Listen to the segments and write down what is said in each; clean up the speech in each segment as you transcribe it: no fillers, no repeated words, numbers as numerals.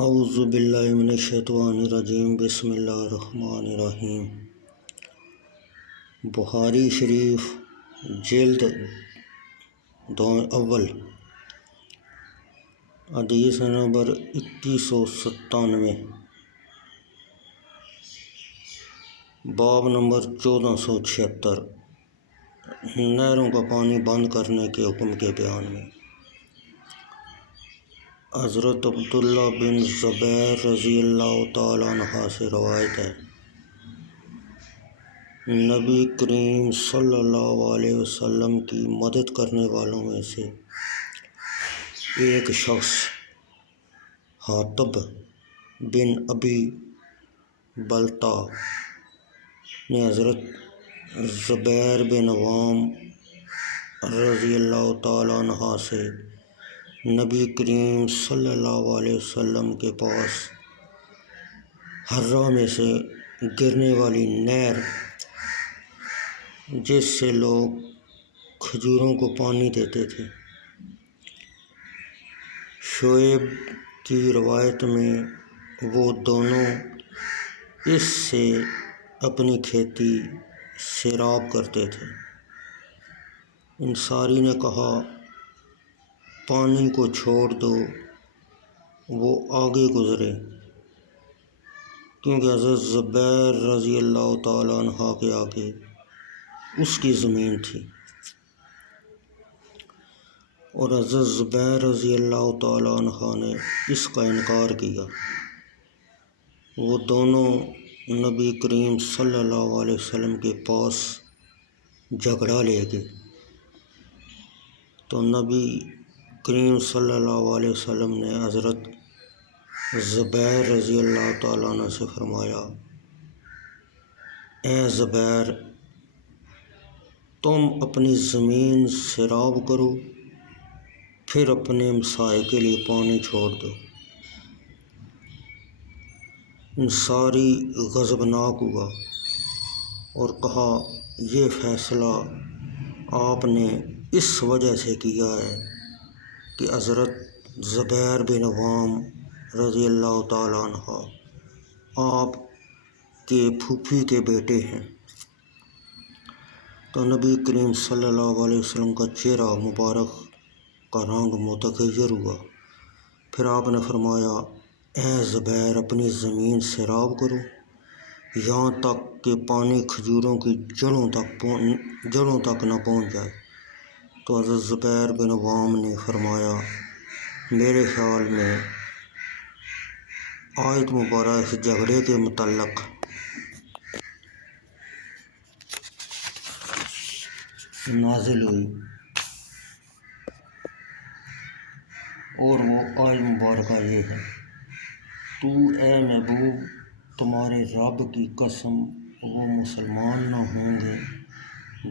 اعوذ باللہ من الشیطان الرجیم بسم اللہ الرحمن الرحیم۔ بخاری شریف جلد اول حدیث نمبر 2197، باب نمبر 1476، نہروں کا پانی بند کرنے کے حکم کے بیان میں۔ حضرت عبداللہ بن زبیر رضی اللہ تعالیٰ عنہ سے روایت ہے، نبی کریم صلی اللہ علیہ وسلم کی مدد کرنے والوں میں سے ایک شخص حاطب بن ابی بلتا نے حضرت زبیر بن عوام رضی اللہ تعالیٰ عنہ سے نبی کریم صلی اللہ علیہ وسلم کے پاس حرہ میں سے گرنے والی نہر جس سے لوگ کھجوروں کو پانی دیتے تھے، شعیب کی روایت میں وہ دونوں اس سے اپنی کھیتی سیراب کرتے تھے۔ انصاری نے کہا، پانی کو چھوڑ دو، وہ آگے گزرے، کیونکہ حضرت زبیر رضی اللہ تعالیٰ عنہ کے آگے اس کی زمین تھی، اور حضرت زبیر رضی اللہ تعالیٰ عنہ نے اس کا انکار کیا۔ وہ دونوں نبی کریم صلی اللہ علیہ وسلم کے پاس جھگڑا لے گئے، تو نبی کریم صلی اللہ علیہ وسلم نے حضرت زبیر رضی اللہ تعالیٰ عنہ سے فرمایا، اے زبیر، تم اپنی زمین سیراب کرو، پھر اپنے مسائل کے لیے پانی چھوڑ دو۔ انصاری غضبناک ہوا اور کہا، یہ فیصلہ آپ نے اس وجہ سے کیا ہے کہ حضرت زبیر بن عوام رضی اللہ تعالیٰ عنہ آپ کے پھوپھی کے بیٹے ہیں۔ تو نبی کریم صلی اللہ علیہ وسلم کا چہرہ مبارک کا رنگ متغیر ہوا۔ پھر آپ نے فرمایا، اے زبیر، اپنی زمین سیراب کرو، یہاں تک کہ پانی کھجوروں کی جڑوں تک نہ پہنچ جائے۔ تو حضرت زبیر بن عوام نے فرمایا، میرے خیال میں آیت مبارکہ اس جھگڑے کے متعلق نازل ہوئی، اور وہ آیت مبارکہ یہ ہے، تو اے محبوب، تمہارے رب کی قسم، وہ مسلمان نہ ہوں گے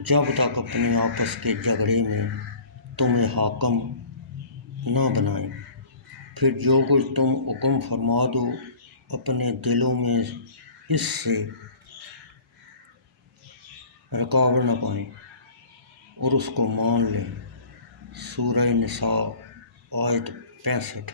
جب تک اپنے آپس کے جھگڑے میں تمہیں حاکم نہ بنائیں، پھر جو کچھ تم حکم فرما دو اپنے دلوں میں اس سے رکاوٹ نہ پائیں اور اس کو مان لیں۔ سورہ نساء آیت 65۔